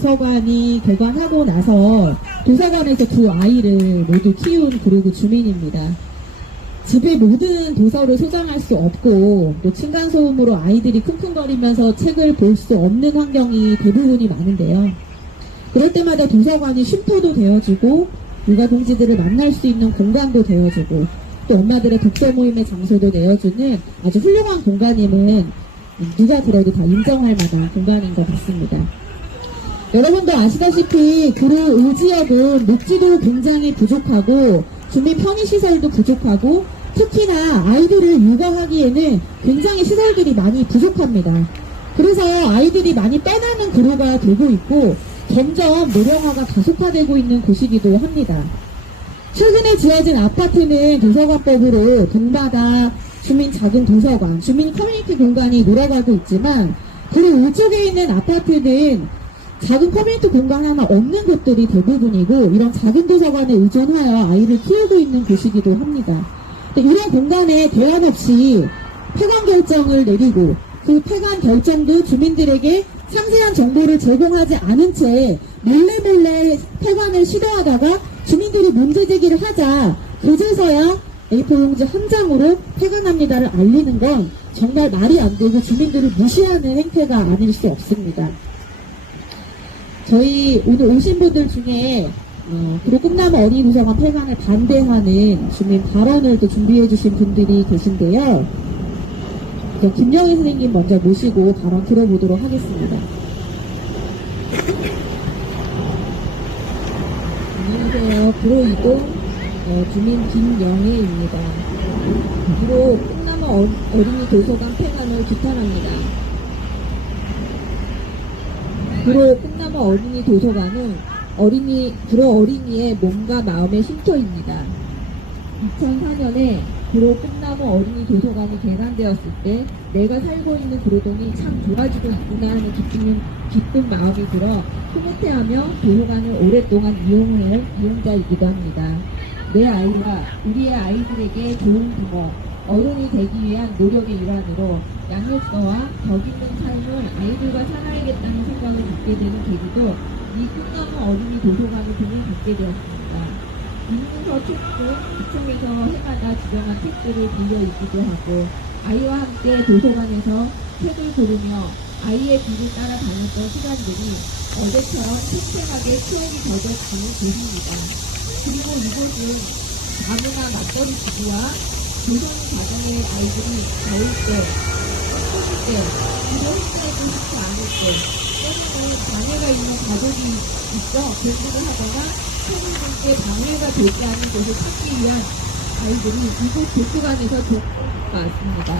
도서관이 개관하고 나서 도서관에서 두 아이를 모두 키운 그루브 주민입니다. 집에 모든 도서를 소장할 수 없고 또 층간소음으로 아이들이 쿵쿵거리면서 책을 볼 수 없는 환경이 대부분이 많은데요. 그럴 때마다 도서관이 쉼터도 되어주고 육아동지들을 만날 수 있는 공간도 되어주고 또 엄마들의 독서 모임의 장소도 되어주는 아주 훌륭한 공간임은 누가 들어도 다 인정할 만한 공간인 것 같습니다. 여러분도 아시다시피 그루 지역은 녹지도 굉장히 부족하고 주민 편의시설도 부족하고 특히나 아이들을 육아하기에는 굉장히 시설들이 많이 부족합니다. 그래서 아이들이 많이 빼나는 그루가 되고 있고 점점 노령화가 가속화되고 있는 곳이기도 합니다. 최근에 지어진 아파트는 도서관법으로 동마다 주민 작은 도서관, 주민 커뮤니티 공간이 늘어가고 있지만 그리고 이쪽에 있는 아파트는 작은 커뮤니티 공간 하나 없는 곳들이 대부분이고 이런 작은 도서관에 의존하여 아이를 키우고 있는 곳이기도 합니다. 이런 공간에 대안 없이 폐관 결정을 내리고 그 폐관 결정도 주민들에게 상세한 정보를 제공하지 않은 채 몰래 폐관을 시도하다가 주민들이 문제 제기를 하자 그제서야 A4용지 한 장으로 폐관합니다를 알리는 건 정말 말이 안 되고 주민들을 무시하는 행태가 아닐 수 없습니다. 저희 오늘 오신 분들 중에 그리고 꿈나무 어린이도서관 폐관을 반대하는 주민 발언을 또 준비해 주신 분들이 계신데요. 김영희 선생님 먼저 모시고 발언 들어보도록 하겠습니다. 안녕하세요. 구로2동 주민 김영희입니다. 구로 꿈나무 어린이 도서관 폐관을 규탄합니다. 구로 꿈나무 어린이 도서관은 구로 어린이의 몸과 마음의 쉼터입니다. 2004년에 구로 꿈나무 어린이 도서관이 개관되었을 때 내가 살고 있는 구로동이 참 좋아지고 있구나 하는 기쁜 마음이 들어 흐뭇해하며 도서관을 오랫동안 이용해온 이용자이기도 합니다. 내 아이와 우리의 아이들에게 좋은 부모, 어른이 되기 위한 노력의 일환으로 양육서와 덕 있는 삶을 아이들과 살아야겠다는 생각을 갖게 되는 계기도 이 꿈나무 어린이 도서관을 통해 갖게 되었습니다. 읽는서 책도 구청에서 해마다 지정한 책들을 빌려 읽기도 하고 아이와 함께 도서관에서 책을 고르며 아이의 뒤를 따라 다녔던 시간들이 어제처럼 팽팽하게 추억이 젖어지는 곳입니다. 그리고 이곳은 다문화 맞벌이 부부와 조선 가정의 아이들이 더울 때, 힘들 때, 그리고 힘내고 싶지 않을 때, 때로는 장애가 있는 가족이 있어 공부를 하거나 성인분께 방해가 되지 않는 곳을 찾기 위한 아이들이 이곳 도서관에서 돕고 왔습니다.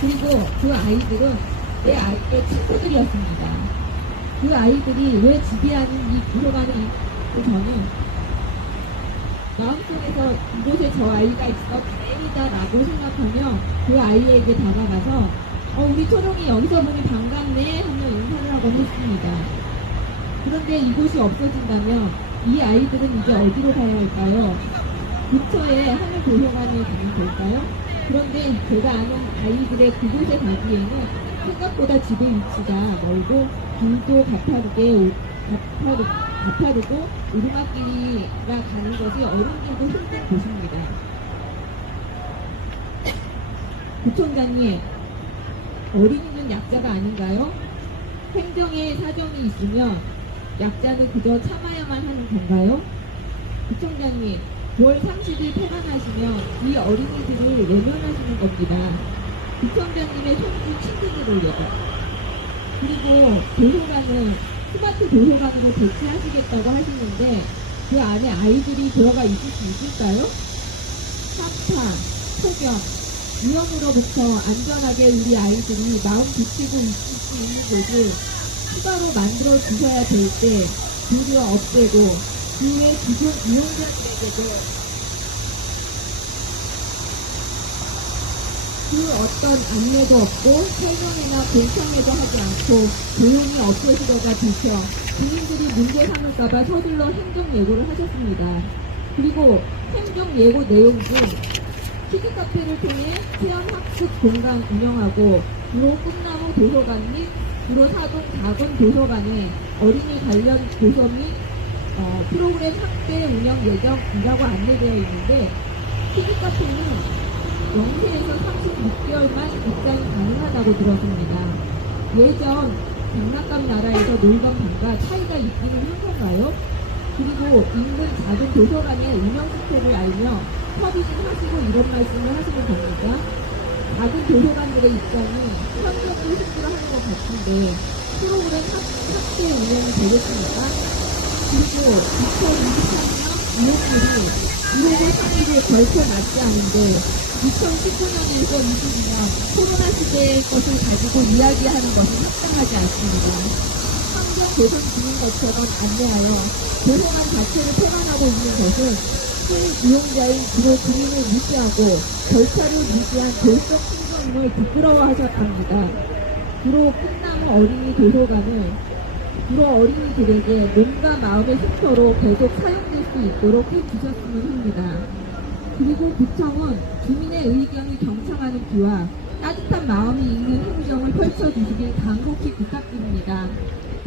그리고 그 아이들은 내 아이의 친구들이었습니다. 그 아이들이 왜 지배하는 이 도서관에 있고 저는 마음속에서 이곳에 저 아이가 있어 다행이다 라고 생각하며 그 아이에게 다가가서 우리 초롱이 여기서 보니 반갑네 하며 인사를 하곤 했습니다. 그런데 이곳이 없어진다면 이 아이들은 이제 어디로 가야 할까요? 근처에 하늘 도서관에 가면 될까요? 그런데 제가 아는 아이들의 그곳에 가기에는 생각보다 집의 위치가 멀고 길도 가파르고 오르막길이라 가는 것이 어른들도 힘든 곳입니다. 구청장님, 어린이는 약자가 아닌가요? 행정에 사정이 있으면 약자는 그저 참아야만 하는 건가요? 구청장님, 9월 30일 폐관하시면 이 어린이들을 외면하시는 겁니다. 구청장님의 손주 친구들을요. 그리고 도서관은 스마트 도서관으로 대체하시겠다고 하시는데 그 안에 아이들이 들어가 있을 수 있을까요? 사파, 폭염, 위험으로부터 안전하게 우리 아이들이 마음 비치고 있을 수 있는 곳을 추가로 만들어 주셔야 될 때 도리어 없애고 그 외 기존 이용자들에게도 그 어떤 안내도 없고 설명회나 공청회도 하지 않고 조용히 없애시려다 들켜 주민들이 문제 삼을까봐 서둘러 행정예고를 하셨습니다. 그리고 행정예고 내용 중 키즈카페를 통해 체험학습 공간 운영하고 구로 꿈나무 도서관 및 구로사동 작은 도서관에 어린이 관련 도서 및 프로그램 확대 운영 예정이라고 안내되어 있는데 키즈카페는 0세에서 36개월만 입장이 가능하다고 들었습니다. 예전 장난감 나라에서 놀던 방과 차이가 있기는 한 건가요? 그리고 인근 작은 도서관의 운영 스타일을 알며 서비스 하시고 이런 말씀을 하시면 됩니까? 작은 도서관들의 입장이 현역을 힘들어 하는 것 같은데 프로그램 확대 운영이 되겠습니까? 그리고 2023년 2월들이 1월 3일에 걸쳐 맞지 않은데 2019년에서 22년 코로나 시대의 것을 가지고 이야기하는 것은 합당하지 않습니다. 환경 개선 중인 것처럼 안내하여 도서관 자체를 폐관하고 있는 것은 이용자의 주로 주민을 무시하고 절차를 무시한 돌적 행정임을 부끄러워하셨답니다. 주로 꿈나무 어린이 도서관을 주로 어린이들에게 몸과 마음의 쉼터로 계속 사용될 수 있도록 해주셨으면 합니다. 그리고 구청은 주민의 의견이 경청하는 귀와 따뜻한 마음이 있는 행정을 펼쳐주시길 간곡히 부탁드립니다.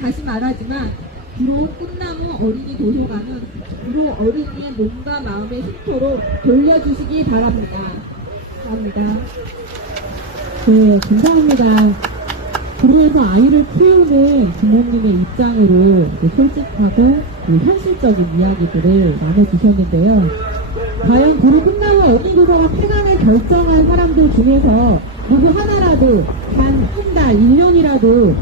다시 말하지만 주로 꿈나무 어린이 도서관은 주로 어린이의 몸과 마음의 쉼터로 돌려주시기 바랍니다. 감사합니다. 네, 감사합니다. 구로에서 아이를 키우는 부모님의 입장으로 솔직하고 현실적인 이야기들을 나눠주셨는데요. 과연 구로 꿈나무 어린이도서관 폐관을 결정한 사람들 중에서 누구 하나라도 단 한 달, 1년이라도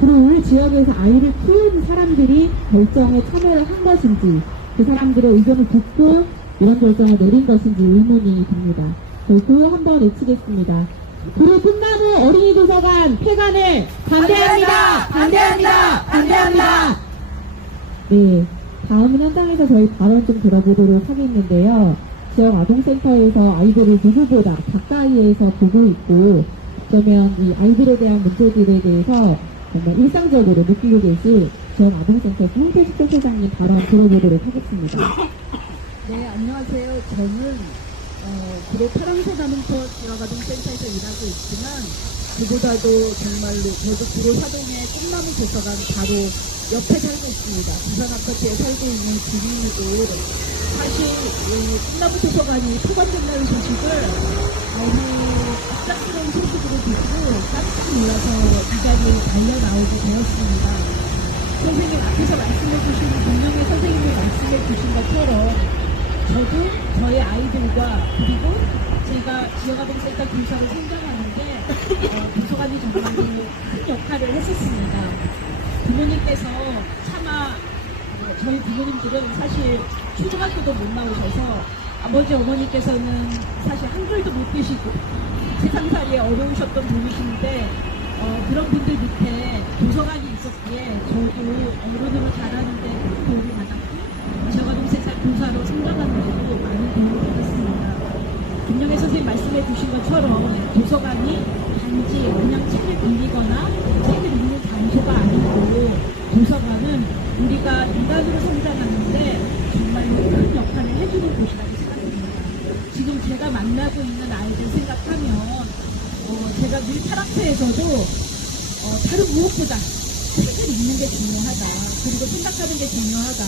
구로 울 지역에서 아이를 키우는 사람들이 결정에 참여를 한 것인지 그 사람들의 의견을 듣고 이런 결정을 내린 것인지 의문이 듭니다. 저희 구호 한번 외치겠습니다. 구로 꿈나무 어린이도서관 폐관을 반대합니다! 반대합니다! 반대합니다! 네, 다음은 현장에서 저희 발언 좀 들어보도록 하겠는데요. 지역 아동센터에서 아이들을 누구보다 가까이에서 보고 있고 어쩌면 이 아이들에 대한 문제들에 대해서 정말 일상적으로 느끼고 계실 지역 아동센터 홍태식 센터장님 발언 들어보도록 하겠습니다. 네, 안녕하세요. 저는 구로 파랑새나무터 지역아동센터에서 일하고 있지만 그보다도 정말로 저도 구로 사동의 꿈나무 도서관 바로 옆에 살고 있습니다. 부산 아파트에 살고 있는 주민이고 사실 꿈나무 도서관이 폐관된다는 소식을 너무 갑작스러운 소식으로 듣고 깜짝 놀라서 이 자리에 달려 나오게 되었습니다. 선생님 앞에서 말씀해 주신 김영애 선생님이 말씀해 주신 것처럼 저도 저희 아이들과 그리고 제가 지역아동센터 교사를 선정하는데 도서관이 정말 큰 역할을 했었습니다. 부모님께서 차마 저희 부모님들은 사실 초등학교도 못 나오셔서 아버지 어머니께서는 사실 한글도 못 드시고 세상살이에 어려우셨던 분이신데 그런 분들 밑에 도서관이 있었기에 저도 어른으로 자라는데 도움이 받았고 지역아동센터 교사로 성장하는데도 많은 도움을 받았습니다. 김영애 선생님 말씀해 주신 것처럼 도서관이 단지 그냥 책을 빌리거나 책을 읽는 장소가 아니고 도서관은 우리가 인간으로 성장하는데 정말로 큰 역할을 해주는 곳이라고 생각합니다. 지금 제가 만나고 있는 아이들 생각하면 제가 늘 타락체에서도 다른 무엇보다 책을 읽는 게 중요하다. 그리고 생각하는 게 중요하다.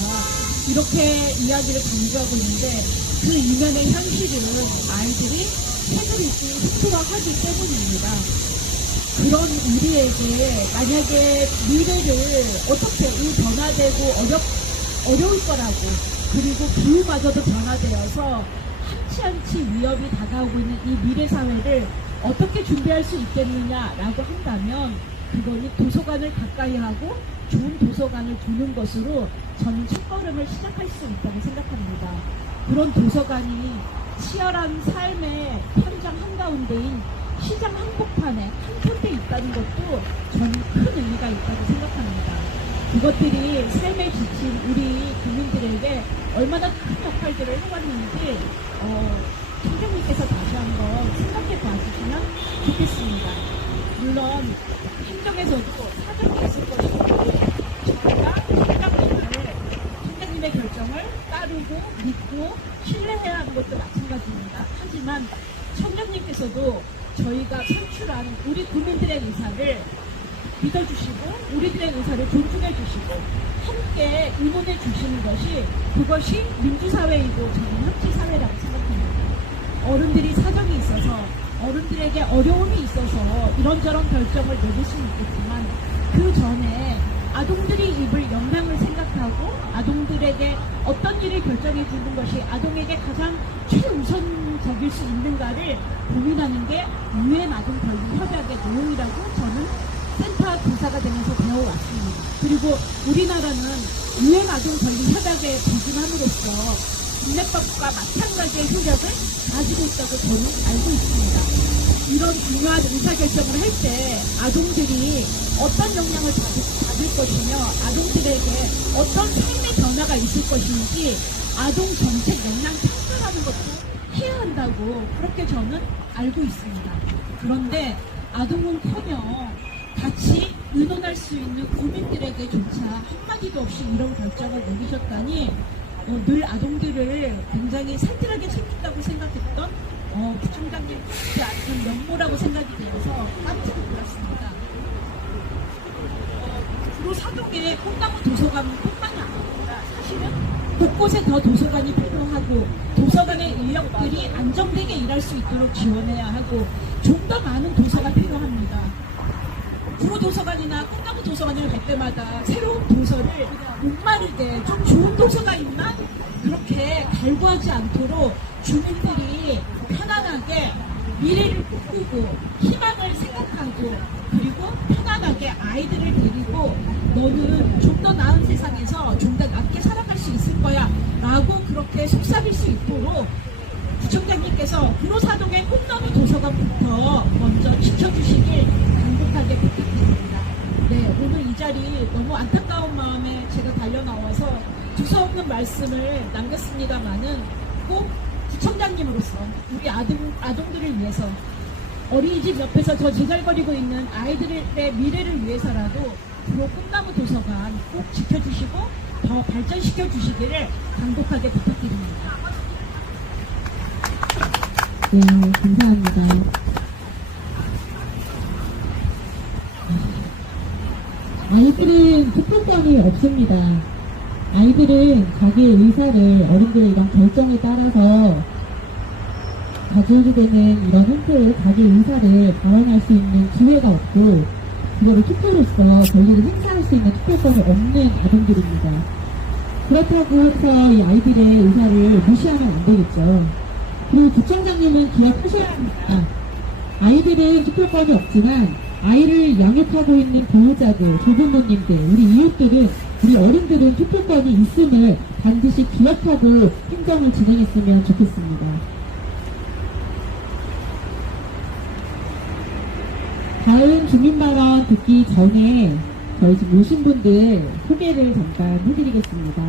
이렇게 이야기를 강조하고 있는데 그 이면의 현실은 아이들이 책을 읽고 습득하기 때문입니다. 그런 우리에게 만약에 미래를 어떻게 이 변화되고 어려울 거라고 그리고 기후마저도 변화되어서 한치 위협이 다가오고 있는 이 미래 사회를 어떻게 준비할 수 있겠느냐라고 한다면 그거는 도서관을 가까이 하고 좋은 도서관을 두는 것으로 저는 첫걸음을 시작할 수 있다고 생각합니다. 그런 도서관이 치열한 삶의 현장 한가운데인 시장 한복판에 한켠에 있다는 것도 저는 큰 의미가 있다고 생각합니다. 이것들이 삶에 지친 우리 국민들에게 얼마나 큰 역할들을 해왔는지 총장님께서 다시 한번 생각해 봐주시면 좋겠습니다. 물론 행정에서도 사정이 있을 것이고 저희가 총장님의 결정을 따르고 믿고 신뢰해야 하는 것도 마찬가지입니다. 하지만 청장님께서도 저희가 선출한 우리 국민들의 의사를 믿어주시고 우리들의 의사를 존중해 주시고 함께 의논해 주시는 것이 그것이 민주사회이고 저는 협치사회라고 생각합니다. 어른들이 사정이 있어서 어른들에게 어려움이 있어서 이런저런 결정을 내릴 수는 있겠지만 그 전에 아동들이 입을 영향을 생각하고 아동들에게 어떤 일을 결정해 주는 것이 아동에게 가장 최우선적일 수 있는가를 고민하는 게 유해아동 권리 협약의 내용이라고 저는 센터 교사가 되면서 배워왔습니다. 그리고 우리나라는 유해아동 권리 협약에 부진함으로써 국내법과 마찬가지의 효력을 가지고 있다고 저는 알고 있습니다. 이런 중요한 의사결정을 할 때 아동들이 어떤 영향을 받을 것이며 아동들에게 어떤 삶의 변화가 있을 것인지 아동 정책 역량 평가라는 것도 해야 한다고 그렇게 저는 알고 있습니다. 그런데 아동은커녕 같이 의논할 수 있는 국민들에게조차 한마디도 없이 이런 결정을 내리셨다니 늘 아동들을 굉장히 살뜰하게 챙긴다고 생각했던 부총장님 그 아주 면모라고 생각이 되어서 깜짝 놀랐습니다. 주로 사동에 꽃나무 도서관뿐만이 아닙니다. 사실은 곳곳에 더 도서관이 필요하고 도서관의 인력들이 안정되게 일할 수 있도록 지원해야 하고 좀 더 많은 도서가 필요합니다. 구로도서관이나 꽃나무 도서관을 갈 때마다 새로운 도서를 목마르게 좀 좋은 도서가 있나? 그렇게 갈구하지 않도록 주민들이 편안하게 미래를 꿈꾸고 희망을 생각하고 그리고 편안하게 아이들을 데리고 너는 좀 더 나은 세상에서 좀 더 낫게 살아갈 수 있을 거야 라고 그렇게 속삭일 수 있도록 부총장님께서 구로사동의 꽃나무 도서관부터 먼저 지켜주시길 간곡하게 부탁드립니다. 네, 오늘 이 자리 너무 안타까운 마음에 제가 달려나와서 두서없는 말씀을 남겼습니다만은 꼭 부총장님으로서 우리 아동들을 위해서 어린이집 옆에서 저 제잘거리고 있는 아이들의 미래를 위해서라도 구로 꽃나무 도서관 꼭 지켜주시고 더 발전시켜 주시기를 간곡하게 부탁드립니다. 네, 감사합니다. 아이들은 투표권이 없습니다. 아이들은 자기의 의사를 어른들의 이런 결정에 따라서 가져오게 되는 이런 형태의 자기 의사를 발언할 수 있는 기회가 없고 그거를 투표로서 권리를 행사할 수 있는 투표권이 없는 아동들입니다. 그렇다고 해서 이 아이들의 의사를 무시하면 안 되겠죠. 그리고 부총장님은 기억하셔야 합니다. 아이들은 투표권이 없지만 아이를 양육하고 있는 보호자들, 조부모님들, 우리 이웃들은 우리 어른들은 투표권이 있음을 반드시 기억하고 행정을 진행했으면 좋겠습니다. 다음 주민발언 듣기 전에 저희 지금 오신 분들 소개를 잠깐 해드리겠습니다.